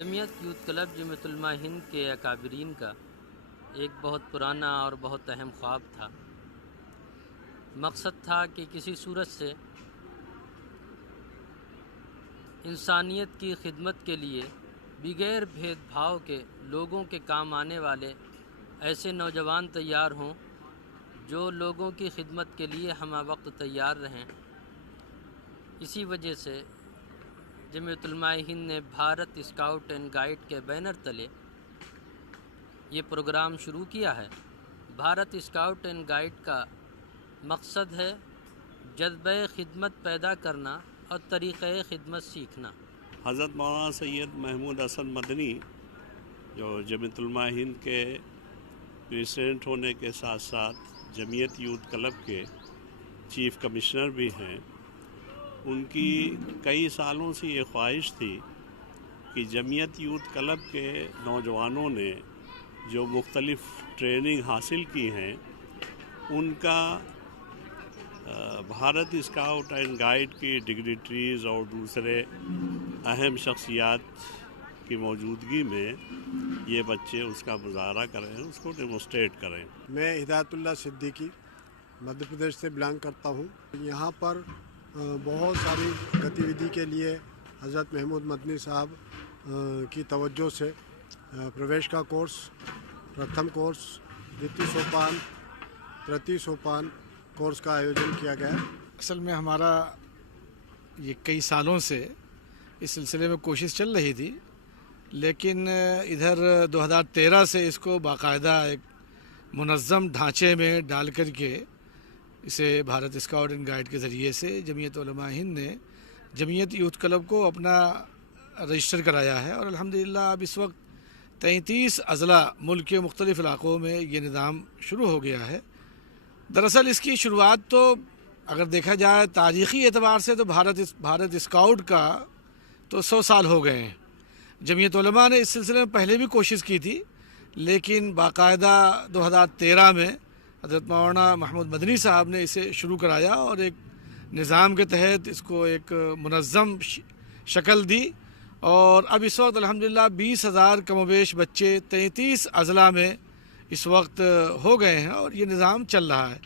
جمعیت youth club جمعیت علماء ہند کے اکابرین کا ایک بہت پرانا اور بہت اہم خواب تھا۔ مقصد تھا کہ کسی صورت سے انسانیت کی خدمت کے لیے بغیر بھید بھاؤ کے لوگوں کے کام آنے والے ایسے نوجوان تیار ہوں جو لوگوں کی خدمت کے لیے ہمہ وقت تیار رہیں۔ اسی وجہ سے جمعیت علماء ہند نے بھارت اسکاؤٹ اینڈ گائیڈ کے بینر تلے یہ پروگرام شروع کیا ہے۔ بھارت اسکاؤٹ اینڈ گائیڈ کا مقصد ہے جذبہ خدمت پیدا کرنا اور طریقۂ خدمت سیکھنا۔ حضرت مولانا سید محمود حسن مدنی جو جمعیت علماء ہند کے پریزیڈنٹ ہونے کے ساتھ ساتھ جمعیت یوتھ کلب کے چیف کمشنر بھی ہیں، ان کی کئی سالوں سے یہ خواہش تھی کہ جمعیت یوتھ کلب کے نوجوانوں نے جو مختلف ٹریننگ حاصل کی ہیں ان کا بھارت اسکاؤٹ اینڈ گائیڈ کی ڈگنیٹریز اور دوسرے اہم شخصیات کی موجودگی میں یہ بچے اس کا مظاہرہ کریں، اس کو ڈیمونسٹریٹ کریں۔ میں ہدایت اللہ صدیقی مدھیہ پردیش سے بلانگ کرتا ہوں۔ یہاں پر بہت ساری گتیودھی کے لیے حضرت محمود مدنی صاحب کی توجہ سے پرویش کا کورس، پرتھم کورس، دتی سوپان، ترتی سوپان کورس کا آیوجن کیا گیا۔ اصل میں ہمارا یہ کئی سالوں سے اس سلسلے میں کوشش چل رہی تھی، لیکن ادھر 2013 سے اس کو باقاعدہ ایک منظم ڈھانچے میں ڈال کر کے اسے بھارت اسکاؤٹ اینڈ گائیڈ کے ذریعے سے جمعیت علماء ہند نے جمعیت یوتھ کلب کو اپنا رجسٹر کرایا ہے، اور الحمدللہ اب اس وقت 33 اضلاع ملک کے مختلف علاقوں میں یہ نظام شروع ہو گیا ہے۔ دراصل اس کی شروعات تو اگر دیکھا جائے تاریخی اعتبار سے تو بھارت اسکاؤٹ کا تو 100 سال ہو گئے ہیں۔ جمعیت علماء نے اس سلسلے میں پہلے بھی کوشش کی تھی، لیکن باقاعدہ 2013 میں حضرت مولانا محمود مدنی صاحب نے اسے شروع کرایا اور ایک نظام کے تحت اس کو ایک منظم شکل دی، اور اب اس وقت الحمدللہ 20,000 کم و بیش بچے 33 اضلاع میں اس وقت ہو گئے ہیں اور یہ نظام چل رہا ہے۔